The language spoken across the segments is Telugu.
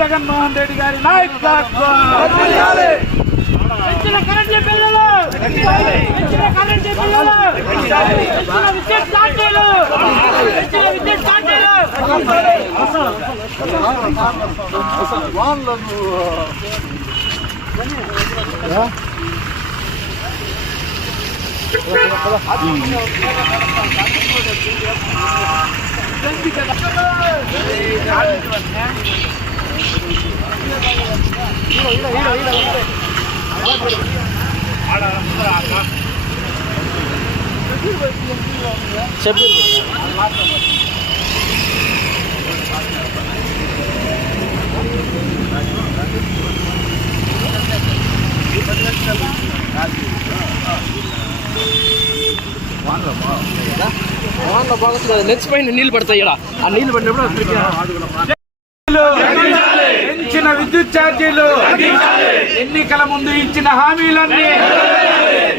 జగన్మోహన్ రెడ్డి గారి నాయకత్వం పెంచిన కరెంటు బిల్లులు, పెంచిన కరెంటు బిల్లులు, పెంచిన విద్యుత్ ఛార్జీలు, పెంచిన విద్యుత్ ఛార్జీలు. నెచ్చిపోయిన నీళ్ళు పడతాయి. ఆ నీళ్ళు పడినప్పుడు పెంచిన విద్యుత్ ఛార్జీలు, ఎన్నికల ముందు ఇచ్చిన హామీలన్నీ,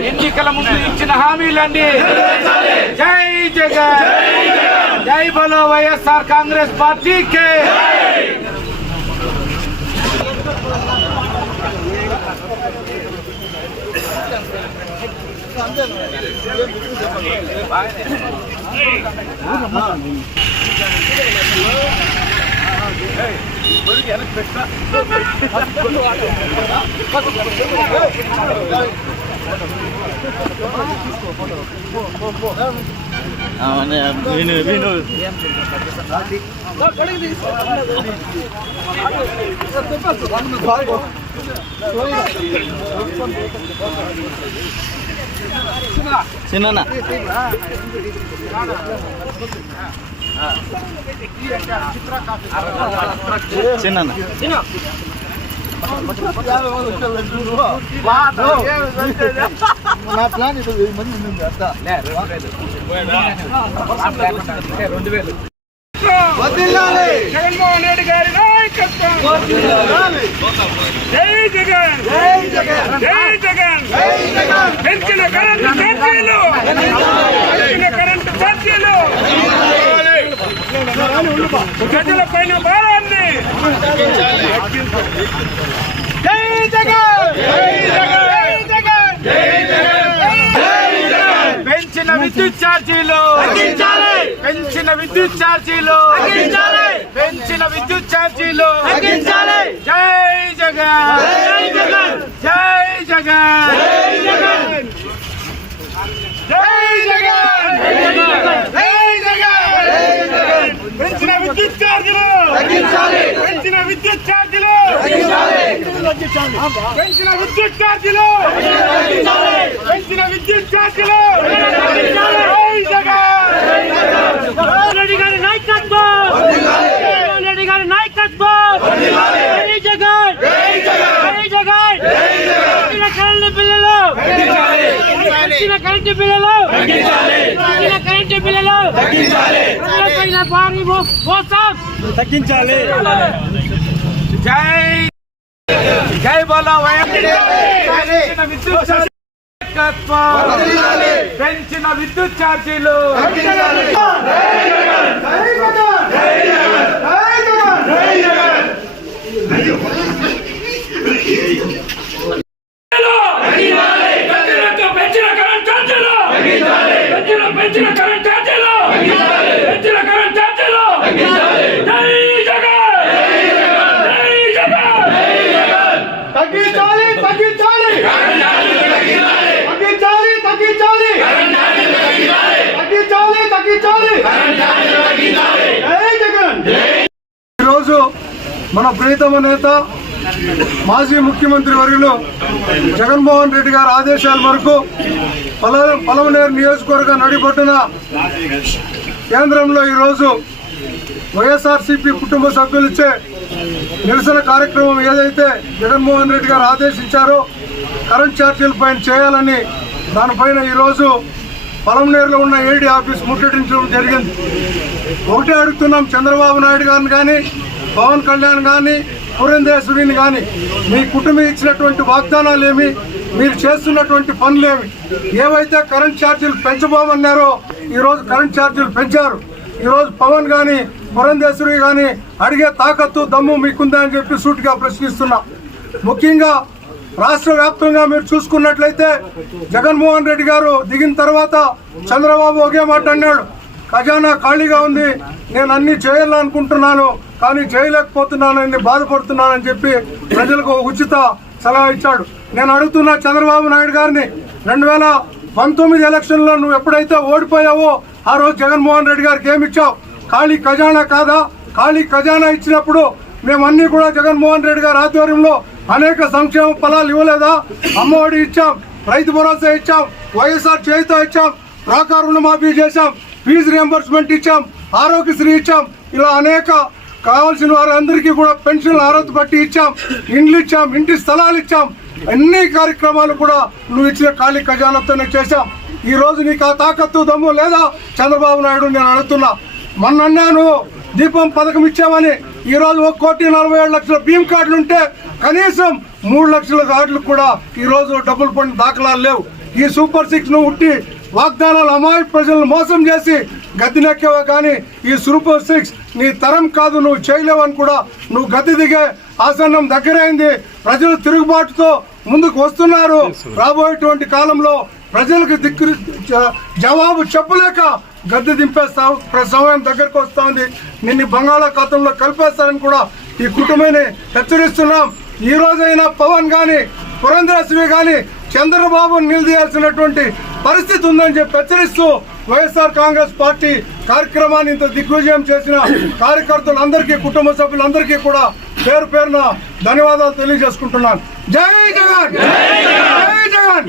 ఎన్నికల ముందు ఇచ్చిన హామీలన్నీ. జై జగన్, జై బలో వైఎస్ఆర్ కాంగ్రెస్ పార్టీకి. చిన్న నా ప్లాన్ ఇది 1000 మంది ఉంది. జగన్మోహన్ రెడ్డి గారి నాయకత్వం. జై జగన్, జై జగన్, జై జగన్. పెంచిన కరెంటు ఛార్జీలు, పెంచిన కరెంటు ఛార్జీలు, ప్రజల పైన భారాన్ని. జై జగన్, జై జగన్, జై జగన్. పెంచిన విద్యుత్ ఛార్జీలు, పెంచిన విద్యుత్ ఛార్జీలు, పెంచిన విద్యుత్ ఛార్జీలు. జై జగన్, జై జగన్, జై జగన్, జై జగన్, జై జగన్. పెంచిన విద్యుత్ ఛార్జీలు, పెంచిన విద్యుత్ ఛార్జీలు, పెంచిన విద్యుత్ ఛార్జీలు, పెంచిన విద్యుత్ ఛార్జీలు. జై జగన్, రెడ్డి గారి నాయకత్వం, రెడ్డి గారి నాయకత్వం. జై జగన్, జై జగన్. పెంచిన కరెంటు బిల్లులు, పెంచిన కరెంటు బిల్లులు, పెంచిన కరెంటు బిల్లులు. ప్రజలపైన భారీ మోసం తగ్గించాలి. జై జై బలో వైఎస్ఆర్. విద్యుత్ పెంచిన విద్యుత్ ఛార్జీలు. పెంచిన కరెంట్ ఛార్జీలు, పెంచిన కరెంట్ ఛార్జీలు, పెంచిన కరెంట్ ఛార్జీలు. జై జగన్, జై జగన్. తగ్గించాలి, తగ్గించాలి, తగ్గించాలి, తగ్గించాలి, తగ్గించాలి, తగ్గించాలి. జై జగన్. ఈరోజు మన ప్రియతమ నేత మాజీ ముఖ్యమంత్రి వర్యులు జగన్మోహన్ రెడ్డి గారి ఆదేశాల మేరకు పలమనేరు నియోజకవర్గ నడిబొట్టున కేంద్రంలో ఈరోజు వైఎస్ఆర్సీపీ కుటుంబ సభ్యులిచ్చే నిరసన కార్యక్రమం ఏదైతే జగన్మోహన్ రెడ్డి గారు ఆదేశించారో కరెంట్ ఛార్జీల పైన చేయాలని దానిపైన ఈరోజు పలమనేరులో ఉన్న ఏడీ ఆఫీస్ ముట్టడించడం జరిగింది. ఒకటే అడుగుతున్నాం, చంద్రబాబు నాయుడు గారిని కానీ, పవన్ కళ్యాణ్ కానీ, పురంధేశ్వరిని కానీ, మీ కుటుంబం ఇచ్చినటువంటి వాగ్దానాలు ఏమి, మీరు చేస్తున్నటువంటి పనులేమి, ఏవైతే కరెంట్ ఛార్జీలు పెంచబోమన్నారో ఈరోజు కరెంట్ ఛార్జీలు పెంచారు. ఈరోజు పవన్ కానీ పురంధేశ్వరి కానీ అడిగే తాకత్తు దమ్ము మీకుందా అని చెప్పి సూటిగా ప్రశ్నిస్తున్నా. ముఖ్యంగా రాష్ట్ర వ్యాప్తంగా మీరు చూసుకున్నట్లయితే జగన్మోహన్ రెడ్డి గారు దిగిన తర్వాత చంద్రబాబు ఒకే మాట అన్నాడు, ఖజానా ఖాళీగా ఉంది, నేను అన్ని చేయాలనుకుంటున్నాను కానీ చేయలేకపోతున్నానని బాధపడుతున్నానని చెప్పి ప్రజలకు ఉచిత సలహా ఇచ్చాడు. నేను అడుగుతున్నా చంద్రబాబు నాయుడు గారిని, 2019 ఎలక్షన్లో నువ్వు ఎప్పుడైతే ఓడిపోయావో ఆ రోజు జగన్మోహన్ రెడ్డి గారికి ఏమి ఇచ్చావు? ఖాళీ ఖజానా కాదా? ఖాళీ ఖజానా ఇచ్చినప్పుడు మేమన్నీ కూడా జగన్మోహన్ రెడ్డి గారి ఆధ్వర్యంలో అనేక సంక్షేమ ఫలాలు ఇవ్వలేదా? అమ్మఒడి ఇచ్చాం, రైతు భరోసా ఇచ్చాం, వైఎస్ఆర్ చేయుత ఇచ్చాం, డ్వాక్రా రుణమాఫీ చేశాం, ఫీజు రియంబర్స్మెంట్ ఇచ్చాం, ఆరోగ్యశ్రీ ఇచ్చాం, ఇలా అనేక కావాల్సిన వారందరికీ కూడా పెన్షన్లు అర్హత బట్టి ఇచ్చాం, ఇండ్లు ఇచ్చాం, ఇంటి స్థలాలు ఇచ్చాం. అన్ని కార్యక్రమాలు కూడా నువ్వు ఇచ్చిన ఖాళీ ఖజానాతోనే చేశాం. ఈ రోజు నీకు ఆ తాకత్తు దమ్ము లేదా చంద్రబాబు నాయుడు? నేను అడుగుతున్నా. మొన్న అన్నాను దీపం పథకం ఇచ్చామని, ఈ రోజు 1,47,00,000 భీమ్ కార్డులు ఉంటే కనీసం 3 లక్షల కార్డులు కూడా ఈ రోజు డబ్బులు పడిన దాఖలాలు లేవు. ఈ సూపర్ 6 ను ఉట్టి వాగ్దానాలు అమాయక ప్రజలను మోసం చేసి గద్దెనెక్కేవా కానీ ఈ సూపర్ 6 నీ తరం కాదు, నువ్వు చేయలేవని కూడా నువ్వు గద్దె దిగే ఆసన్నం దగ్గరైంది. ప్రజలు తిరుగుబాటుతో ముందుకు వస్తున్నారు. రాబోయేటువంటి కాలంలో ప్రజలకు జవాబు చెప్పలేక గద్దె దింపే సమయం దగ్గరకు వస్తూ ఉంది. నిన్ను బంగాళాఖాతంలో కలిపేస్తారని కూడా ఈ కుటుంబాన్ని హెచ్చరిస్తున్నాం. ఈ రోజైనా పవన్ కానీ పురంధేశ్వరి కానీ చంద్రబాబును నిలదీయాల్సినటువంటి పరిస్థితి ఉందని చెప్పి హెచ్చరిస్తూ వైఎస్ఆర్ కాంగ్రెస్ పార్టీ కార్యక్రమాన్ని ఇంత దిగ్విజయం చేసిన కార్యకర్తలందరికీ, కుటుంబ సభ్యులందరికీ కూడా పేరు పేరున ధన్యవాదాలు తెలియజేసుకుంటున్నాను. జై జగన్, జై జగన్.